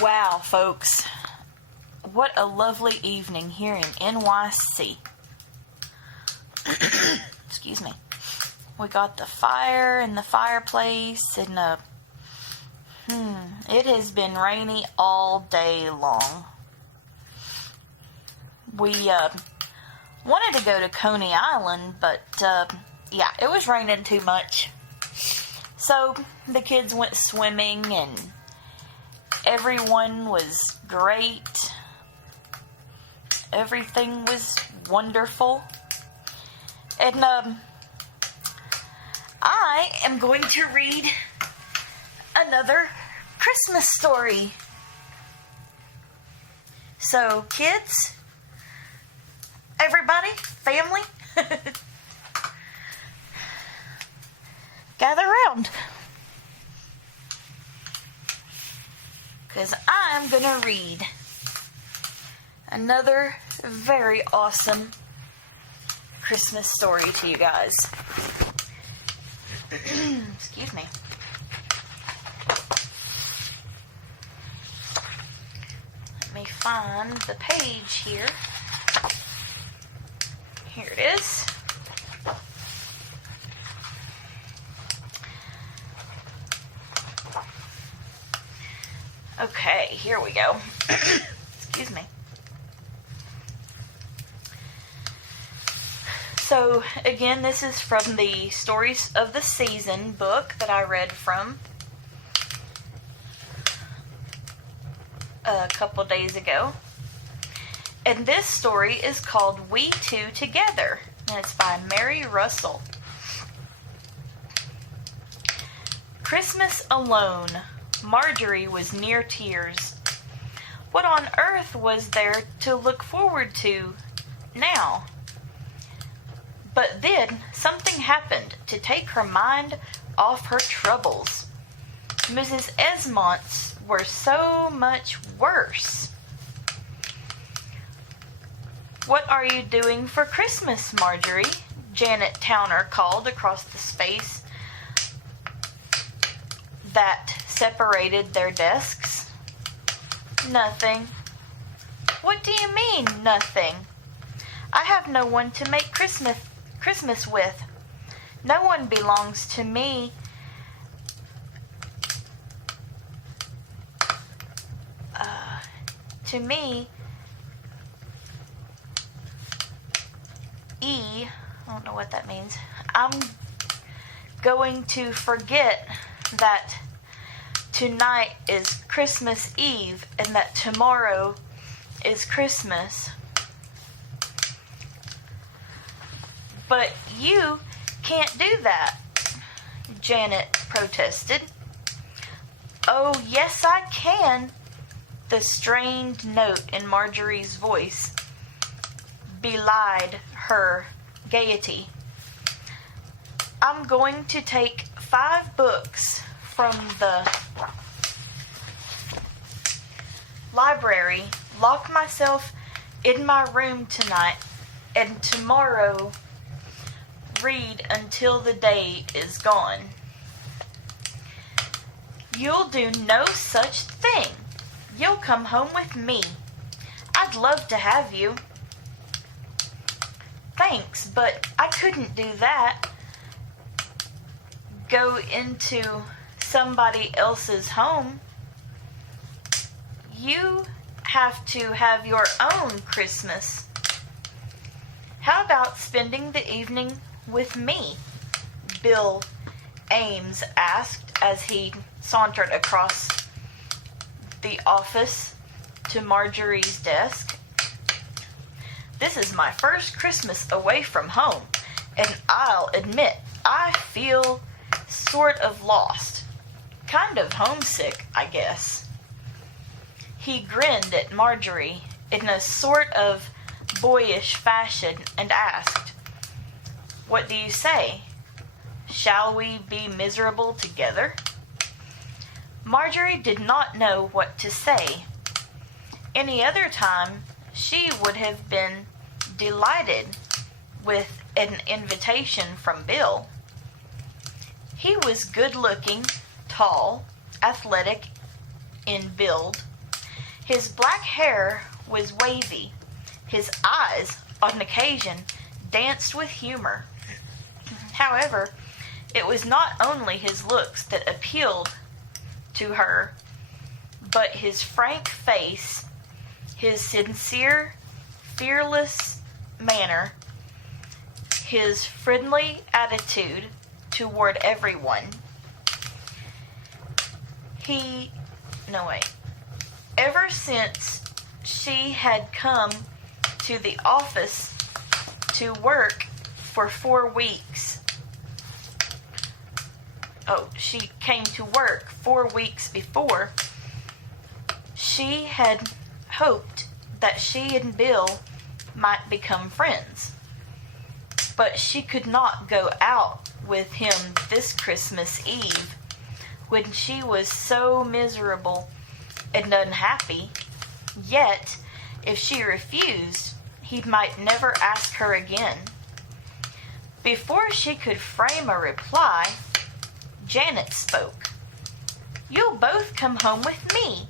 Wow, folks. What a lovely evening here in NYC. Excuse me. We got the fire in the fireplace and it has been rainy all day long. We wanted to go to Coney Island, but yeah, it was raining too much. So the kids went swimming and everyone was great. Everything was wonderful. And I am going to read another Christmas story. So, kids, everybody, family, gather around. Because I'm going to read another very awesome Christmas story to you guys. Excuse me. Let me find the page here. Here it is. Okay, here we go. Excuse me. So, again, this is from the Stories of the Season book that I read from a couple days ago. And this story is called We Two Together, and it's by Mary Russell. Christmas alone. Marjorie was near tears. What on earth was there to look forward to now? But then something happened to take her mind off her troubles. Mrs. Esmont's were so much worse. "What are you doing for Christmas, Marjorie?" Janet Towner called across the space that separated their desks. "Nothing." "What do you mean, nothing?" "I have no one to make Christmas with. No one belongs to me. To me, I don't know what that means. I'm going to forget that tonight is Christmas Eve and that tomorrow is Christmas." "But you can't do that," Janet protested. "Oh, yes, I can." The strained note in Marjorie's voice belied her gaiety. "I'm going to take 5 books from the library, lock myself in my room tonight, and tomorrow read until the day is gone." "You'll do no such thing. You'll come home with me. I'd love to have you." "Thanks, but I couldn't do that. Go into somebody else's home. You have to have your own Christmas." "How about spending the evening with me?" Bill Ames asked as he sauntered across the office to Marjorie's desk. "This is my first Christmas away from home, and I'll admit I feel sort of lost. Kind of homesick, I guess." He grinned at Marjorie in a sort of boyish fashion and asked, "What do you say? Shall we be miserable together?" Marjorie did not know what to say. Any other time, she would have been delighted with an invitation from Bill. He was good-looking, tall, athletic in build, His black hair was wavy. His eyes, on occasion, danced with humor. However, it was not only his looks that appealed to her, but his frank face, his sincere, fearless manner, his friendly attitude toward everyone. Ever since she had come to the office to work for 4 weeks, she came to work 4 weeks before, she had hoped that she and Bill might become friends. But she could not go out with him this Christmas Eve when she was so miserable and unhappy. Yet, if she refused, he might never ask her again. Before she could frame a reply, Janet spoke. "You'll both come home with me.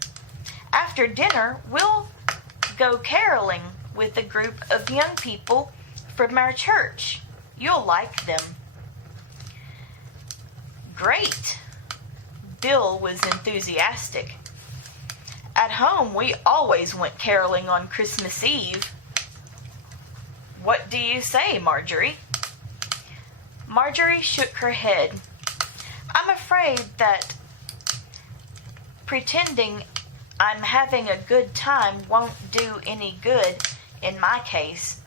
After dinner, we'll go caroling with a group of young people from our church. You'll like them." "Great." Bill was enthusiastic. "At home, we always went caroling on Christmas Eve." "What do you say, Marjorie?" Marjorie shook her head. "I'm afraid that pretending I'm having a good time won't do any good in my case."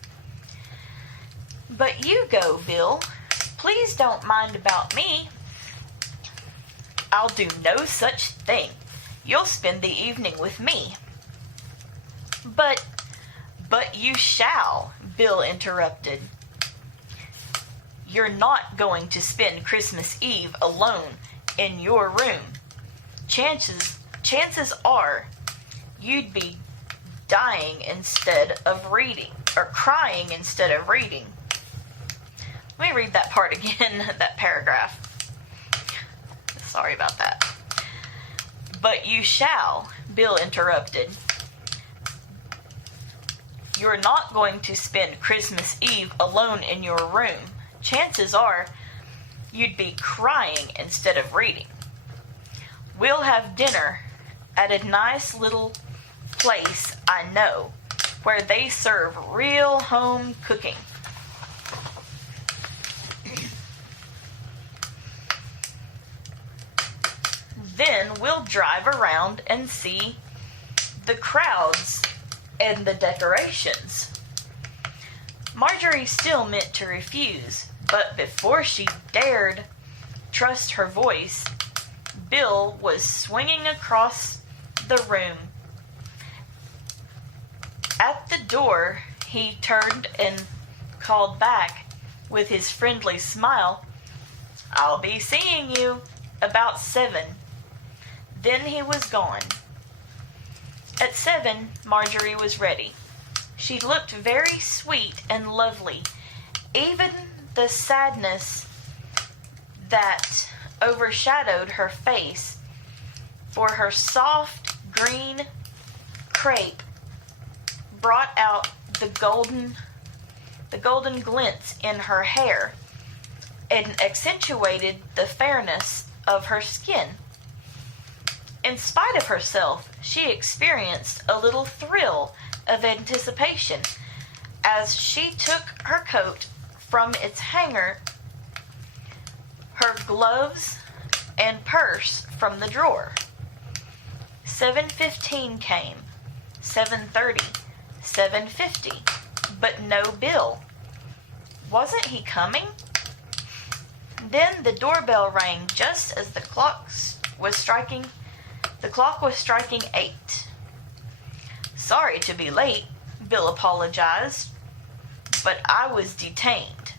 "But you go, Bill. Please don't mind about me." "I'll do no such thing. You'll spend the evening with me." But you shall," Bill interrupted. "You're not going to spend Christmas Eve alone in your room. Chances are you'd be dying instead of reading, or crying instead of reading." Let me read that part again, that paragraph. Sorry about that. "But you shall," Bill interrupted. "You're not going to spend Christmas Eve alone in your room. Chances are you'd be crying instead of reading. We'll have dinner at a nice little place I know, where they serve real home cooking. Then we'll drive around and see the crowds and the decorations." Marjorie still meant to refuse, but before she dared trust her voice, Bill was swinging across the room. At the door, he turned and called back with his friendly smile, "I'll be seeing you about 7. Then he was gone. At 7, Marjorie was ready. She looked very sweet and lovely. Even the sadness that overshadowed her face, for her soft green crepe brought out the golden glints in her hair and accentuated the fairness of her skin. In spite of herself, she experienced a little thrill of anticipation as she took her coat from its hanger, her gloves and purse from the drawer. 7:15 came, 7:30, 7:50, but no Bill. Wasn't he coming? Then the doorbell rang just as the clock was striking 8. "Sorry to be late," Bill apologized, "but I was detained."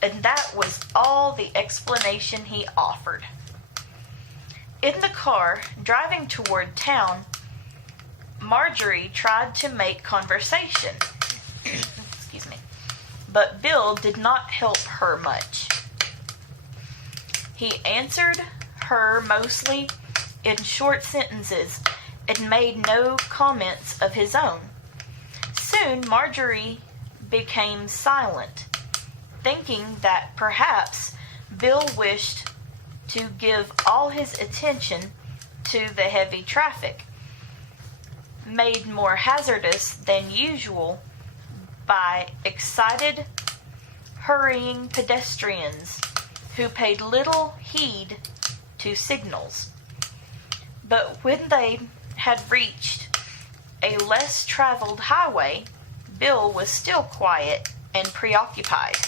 And that was all the explanation he offered. In the car, driving toward town, Marjorie tried to make conversation. Excuse me. But Bill did not help her much. He answered her mostly in short sentences and made no comments of his own. Soon Marjorie became silent, thinking that perhaps Bill wished to give all his attention to the heavy traffic, made more hazardous than usual by excited, hurrying pedestrians who paid little heed to signals. But when they had reached a less traveled highway, Bill was still quiet and preoccupied.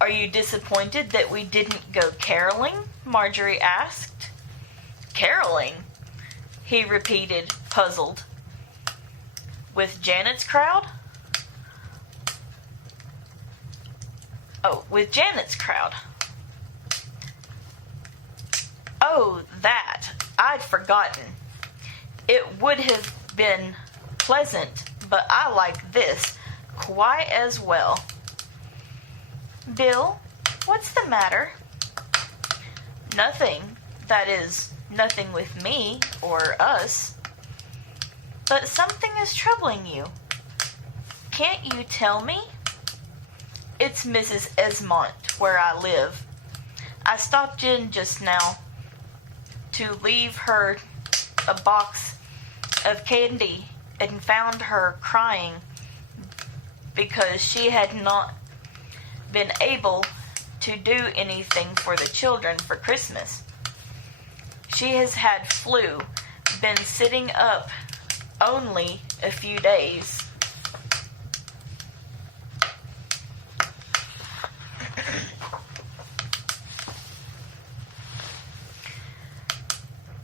"Are you disappointed that we didn't go caroling?" Marjorie asked. "Caroling?" he repeated, puzzled. "With Janet's crowd?" "Oh, with Janet's crowd." "Oh, that. I'd forgotten. It would have been pleasant, but I like this quite as well." "Bill, what's the matter?" "Nothing. That is, nothing with me or us. But something is troubling you. Can't you tell me?" "It's Mrs. Esmont, where I live. I stopped in just now to leave her a box of candy and found her crying because she had not been able to do anything for the children for Christmas. She has had flu, been sitting up only a few days."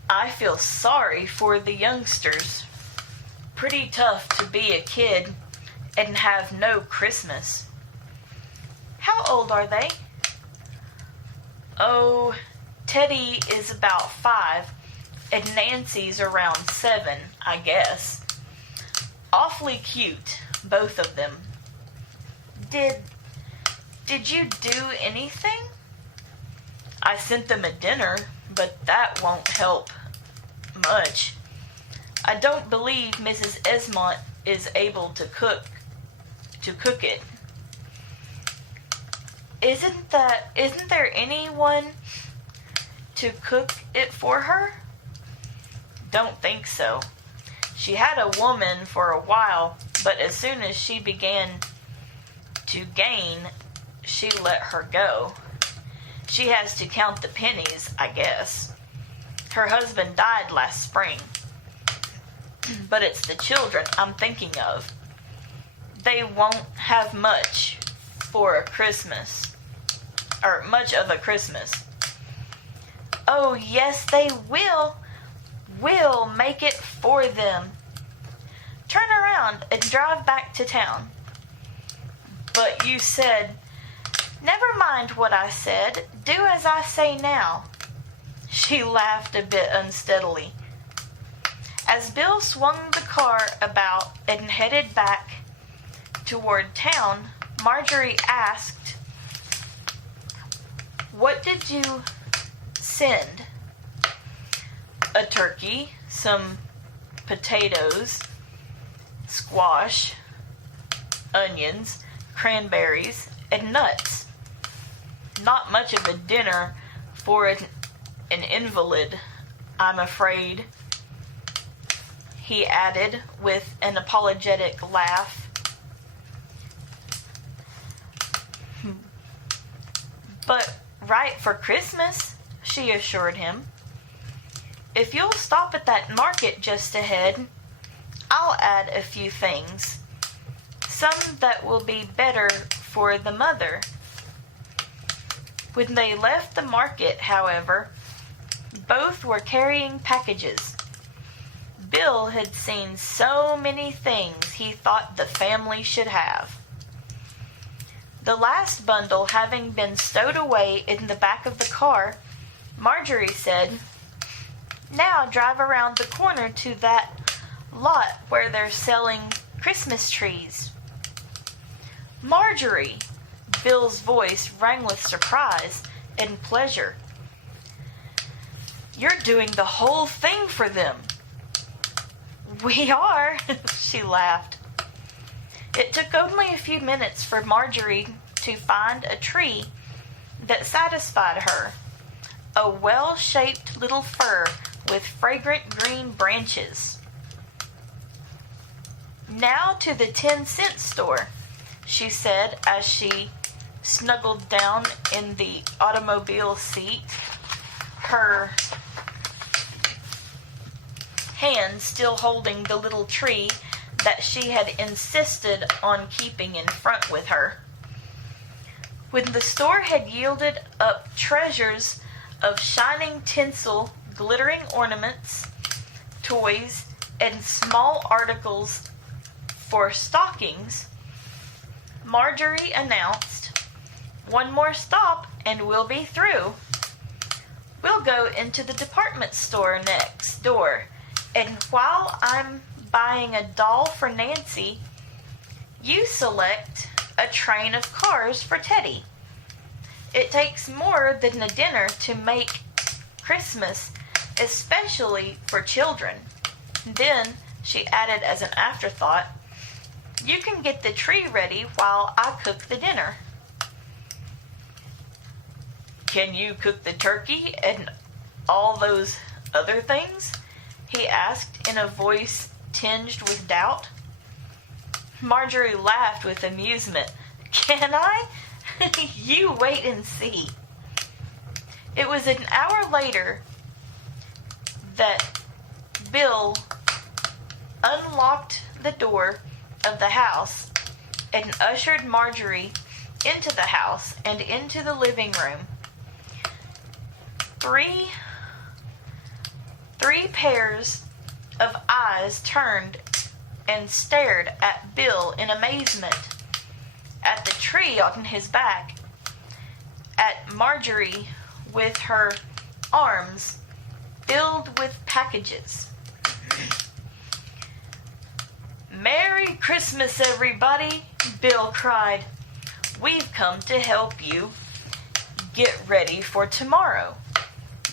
"I feel sorry for the youngsters. Pretty tough to be a kid and have no Christmas." "How old are they?" "Oh, Teddy is about 5, and Nancy's around 7, I guess. Awfully cute, both of them." Did you do anything?" "I sent them a dinner, but that won't help much. I don't believe Mrs. Esmont is able to cook it." Isn't there anyone to cook it for her?" "Don't think so. She had a woman for a while, but as soon as she began to gain, she let her go. She has to count the pennies, I guess. Her husband died last spring. But it's the children I'm thinking of. They won't have much for a Christmas, or much of a Christmas." "Oh, yes, they will. We'll make it for them. Turn around and drive back to town." "But you said—" "Never mind what I said. Do as I say now." She laughed a bit unsteadily. As Bill swung the car about and headed back toward town, Marjorie asked, "What did you send?" "A turkey, some potatoes, squash, onions, cranberries, and nuts. Not much of a dinner for an invalid, I'm afraid," he added with an apologetic laugh. "But right for Christmas," she assured him. "If you'll stop at that market just ahead, I'll add a few things. Some that will be better for the mother." When they left the market, however, both were carrying packages. Bill had seen so many things he thought the family should have. The last bundle having been stowed away in the back of the car, Marjorie said, "Now drive around the corner to that lot where they're selling Christmas trees." "Marjorie!" Bill's voice rang with surprise and pleasure. You're doing the whole thing for them." "We are," she laughed. It took only a few minutes for Marjorie to find a tree that satisfied her. A well-shaped little fir with fragrant green branches. "Now to the 10-cent store," she said as she snuggled down in the automobile seat, her hand still holding the little tree that she had insisted on keeping in front with her. When the store had yielded up treasures of shining tinsel, glittering ornaments, toys, and small articles for stockings, Marjorie announced, "One more stop and we'll be through. We'll go into the department store next door, and while I'm buying a doll for Nancy, you select a train of cars for Teddy. It takes more than a dinner to make Christmas, especially for children." Then she added as an afterthought, "You can get the tree ready while I cook the dinner." "Can you cook the turkey and all those other things?" he asked in a voice tinged with doubt. Marjorie laughed with amusement. "Can I? You wait and see." It was an hour later that Bill unlocked the door of the house and ushered Marjorie into the house and into the living room. Three pairs of eyes turned and stared at Bill in amazement, at the tree on his back, at Marjorie with her arms filled with packages. "Merry Christmas, everybody," Bill cried. "We've come to help you get ready for tomorrow.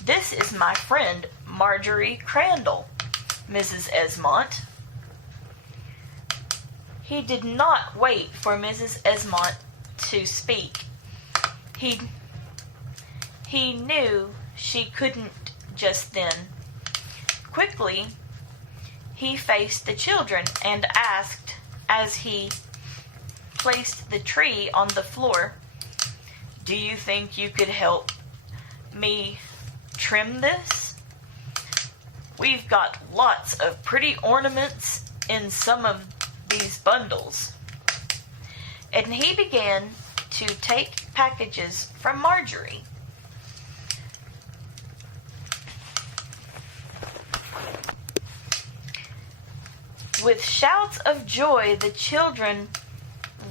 This is my friend Marjorie Crandall, Mrs. Esmond." He did not wait for Mrs. Esmond to speak. He knew she couldn't just then. Quickly, he faced the children and asked, as he placed the tree on the floor, "Do you think you could help me trim this? We've got lots of pretty ornaments in some of these bundles." And he began to take packages from Marjorie. With shouts of joy, the children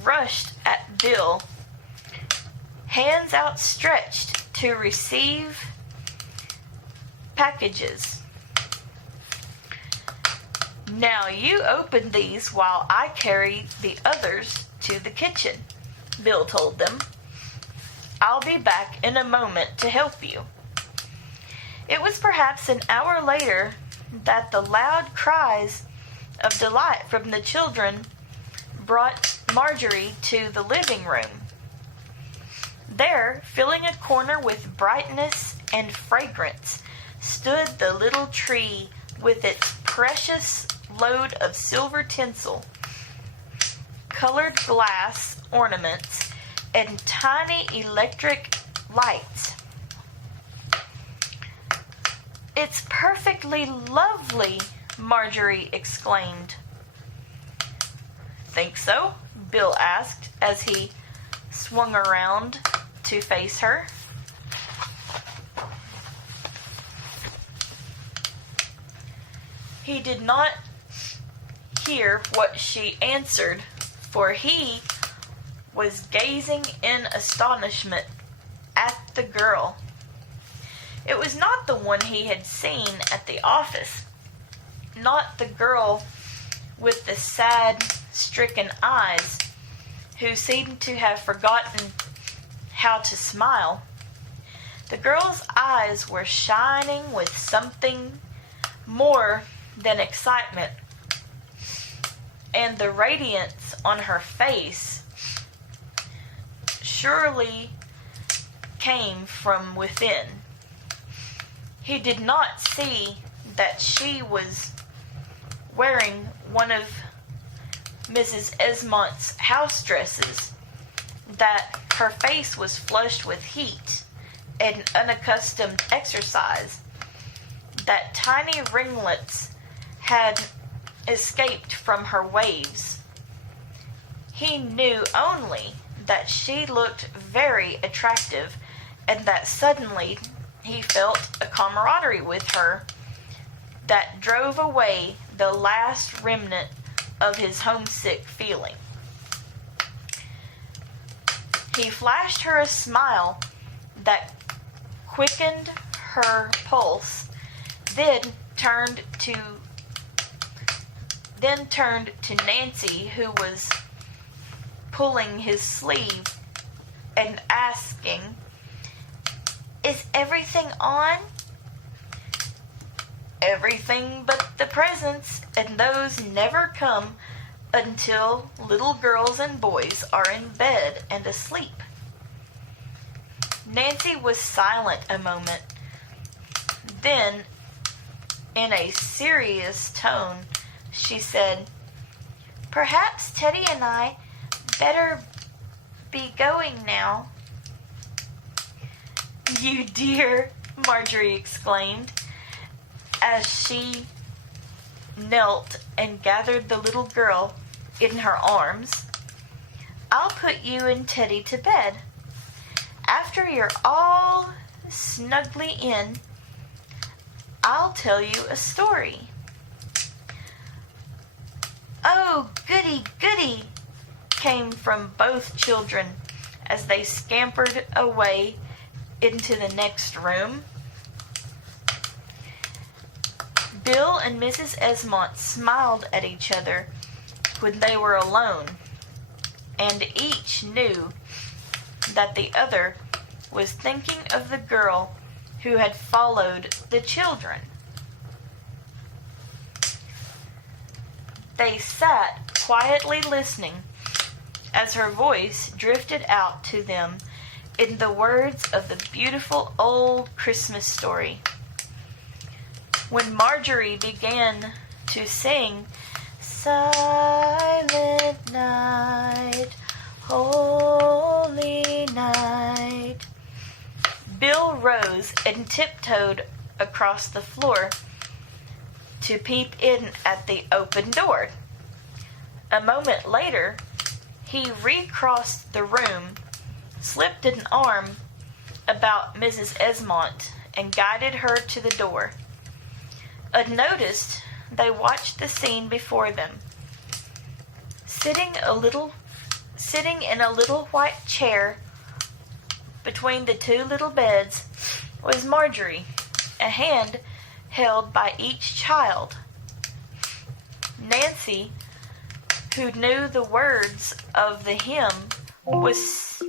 rushed at Bill, hands outstretched to receive packages. "Now you open these while I carry the others to the kitchen," Bill told them. "I'll be back in a moment to help you." It was perhaps an hour later that the loud cries of delight from the children brought Marjorie to the living room. There, filling a corner with brightness and fragrance, stood the little tree with its precious load of silver tinsel, colored glass ornaments, and tiny electric lights. "It's perfectly lovely," Marjorie exclaimed. "Think so?" Bill asked as he swung around to face her. He did not hear what she answered, for he was gazing in astonishment at the girl. It was not the one he had seen at the office, not the girl with the sad, stricken eyes, who seemed to have forgotten how to smile. The girl's eyes were shining with something more than excitement, and the radiance on her face surely came from within. He did not see that she was wearing one of Mrs. Esmont's house dresses, that her face was flushed with heat and unaccustomed exercise, that tiny ringlets had escaped from her waves. He knew only that she looked very attractive, and that suddenly he felt a camaraderie with her that drove away the last remnant of his homesick feeling. He flashed her a smile that quickened her pulse, then turned to Nancy, who was pulling his sleeve and asking, "Is everything on?" "Everything but the presents, and those never come until little girls and boys are in bed and asleep." Nancy was silent a moment. Then, in a serious tone, she said, "Perhaps Teddy and I better be going now." "You dear," Marjorie exclaimed, as she knelt and gathered the little girl in her arms. "I'll put you and Teddy to bed. After you're all snugly in, I'll tell you a story." "Oh, goody, goody," came from both children as they scampered away into the next room. Bill and Mrs. Esmont smiled at each other when they were alone, and each knew that the other was thinking of the girl who had followed the children. They sat quietly listening as her voice drifted out to them in the words of the beautiful old Christmas story. When Marjorie began to sing, "Silent night, holy night," Bill rose and tiptoed across the floor to peep in at the open door. A moment later, he recrossed the room, slipped an arm about Mrs. Esmont, and guided her to the door. Unnoticed, they watched the scene before them. Sitting in a little white chair between the two little beds was Marjorie, a hand held by each child. Nancy, who knew the words of the hymn, was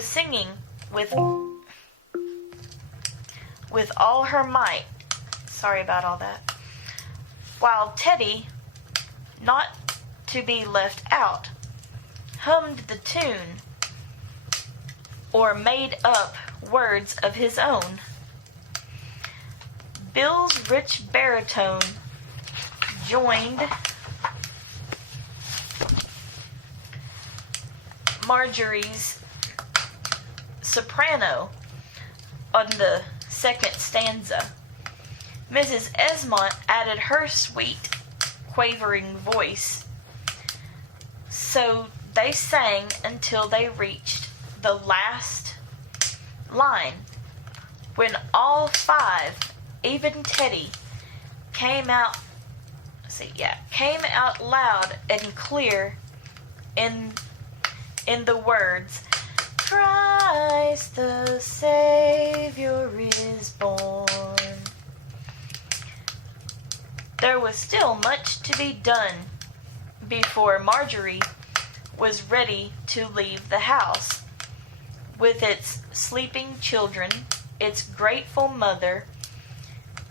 singing with all her might. Sorry about all that. While Teddy, not to be left out, hummed the tune or made up words of his own. Bill's rich baritone joined Marjorie's soprano on the second stanza. Mrs. Esmont added her sweet, quavering voice. So they sang until they reached the last line, when all five, even Teddy, came out loud and clear in the words, "Christ the Savior is born." There was still much to be done before Marjorie was ready to leave the house. with its sleeping children, its grateful mother,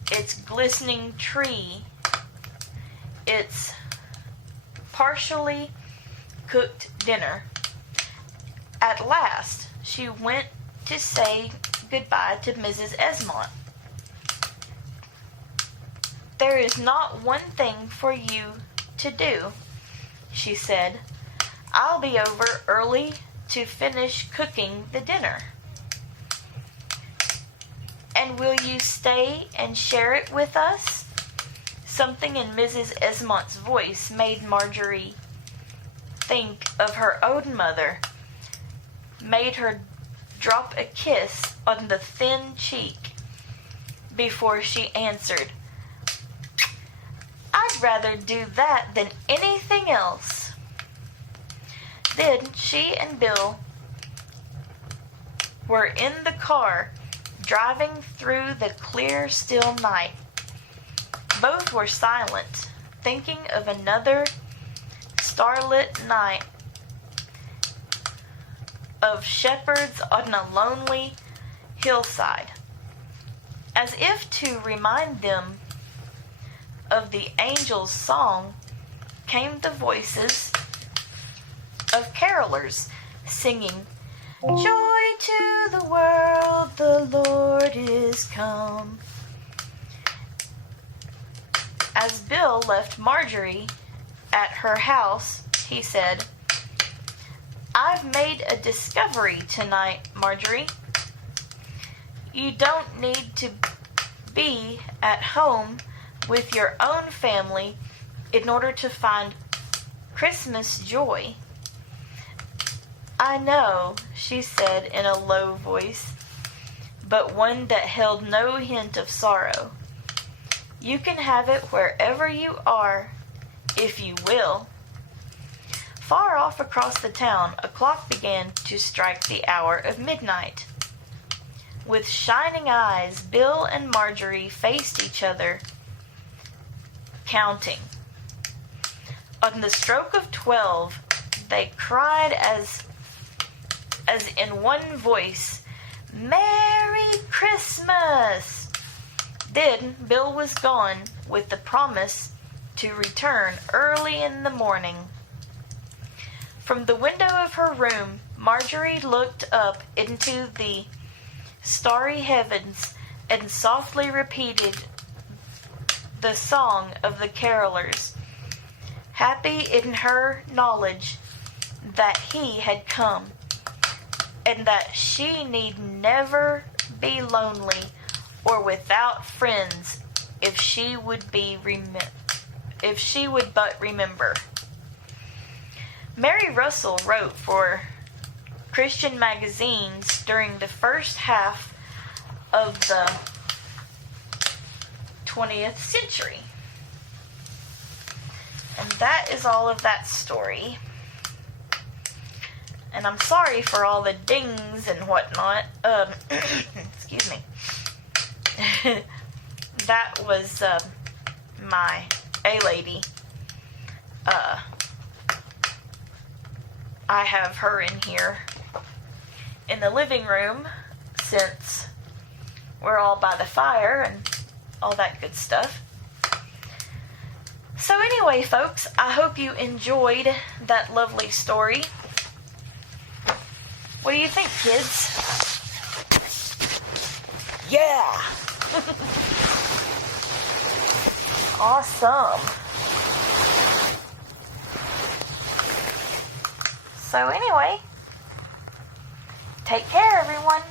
its glistening tree, its partially cooked dinner. At last, she went to say goodbye to Mrs. Esmond. "There is not one thing for you to do," she said. "I'll be over early to finish cooking the dinner." "And will you stay and share it with us?" Something in Mrs. Esmond's voice made Marjorie think of her own mother, made her drop a kiss on the thin cheek before she answered, "I'd rather do that than anything else." Then she and Bill were in the car, driving through the clear, still night. Both were silent, thinking of another starlit night of shepherds on a lonely hillside. As if to remind them of the angel's song, came the voices of carolers singing, "Joy to the world, the Lord is come." As Bill left Marjorie at her house, he said, "I've made a discovery tonight, Marjorie. You don't need to be at home with your own family in order to find Christmas joy." "I know," she said in a low voice, but one that held no hint of sorrow. "You can have it wherever you are, if you will." Far off across the town, a clock began to strike the hour of midnight. With shining eyes, Bill and Marjorie faced each other, counting. On the stroke of 12, they cried as in one voice, "Merry Christmas!" Then Bill was gone with the promise to return early in the morning. From the window of her room, Marjorie looked up into the starry heavens and softly repeated the song of the carolers, happy in her knowledge that he had come, and that she need never be lonely or without friends if she would but remember. Mary Russell wrote for Christian magazines during the first half of the 20th century. And that is all of that story. And I'm sorry for all the dings and whatnot. Excuse me. That was my A-lady. I have her in here in the living room since we're all by the fire and all that good stuff. So anyway, folks, I hope you enjoyed that lovely story. What do you think, kids? Yeah! Awesome. So anyway, take care, everyone.